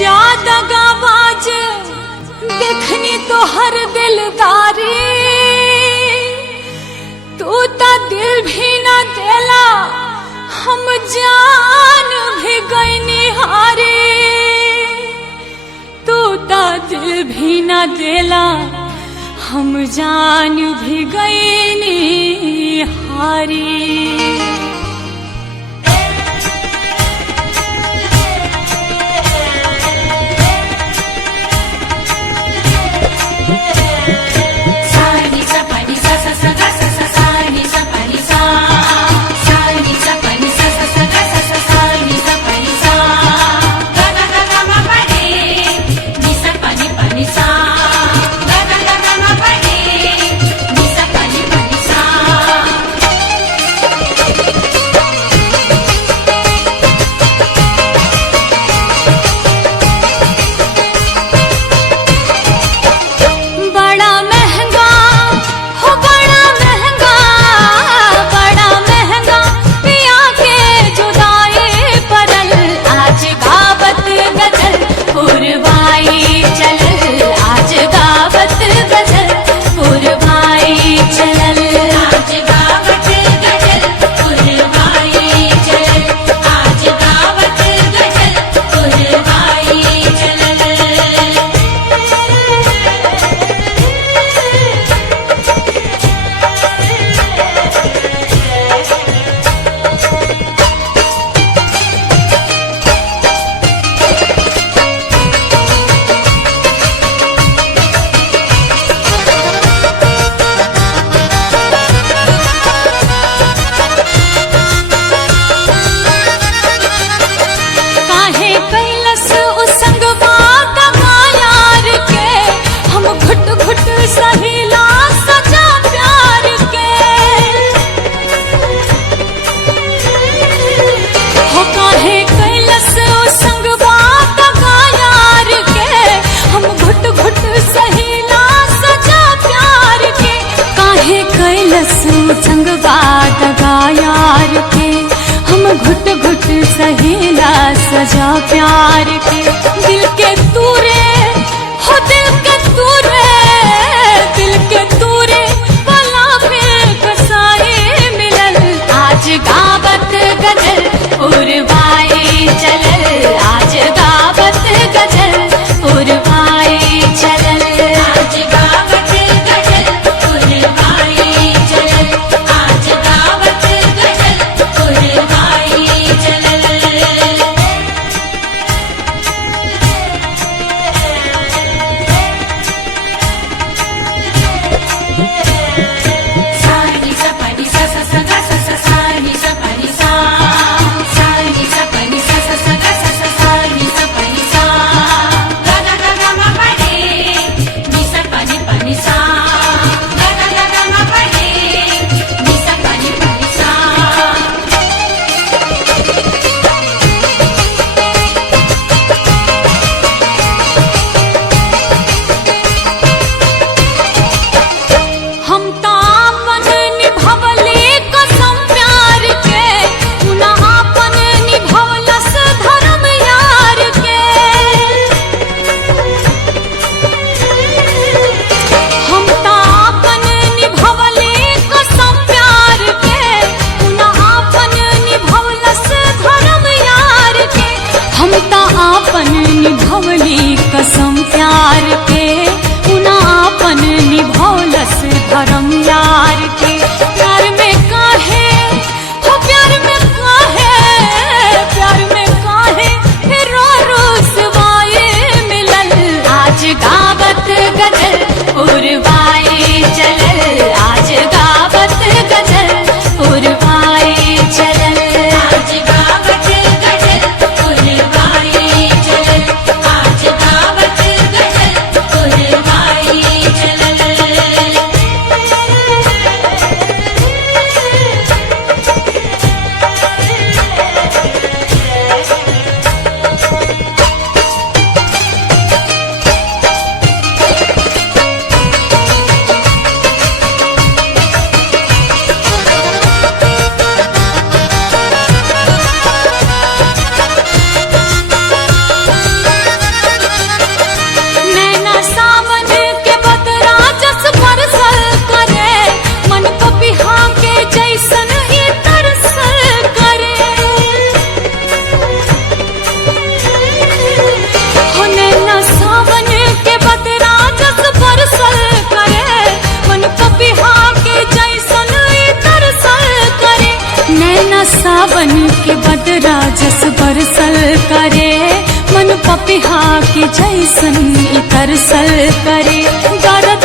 ज्यादा गावाज देखनी तो हर दिलदारी, तू ता दिल भी ना देला हम जान भी गईनी हारे, तू ता दिल भी ना देला हम जान भी गईनी हारी। संगवा दगा यार के हम घुट घुट सहेला सजा प्यार के, दिल के तूरे हो दिल के तूरे, दिल के तूरे वाला फिर कसाए मिलल, आज गावत गजल उर्वाए चलल, आज गावत गजल उर्वाए चलल, आज गावत गजल उर्वाए चलल, आज गावत गजल उर्वाए चलल। के बदरा जस बरसल करे, मन पपिहा के जैसन तरसल करे। दर्द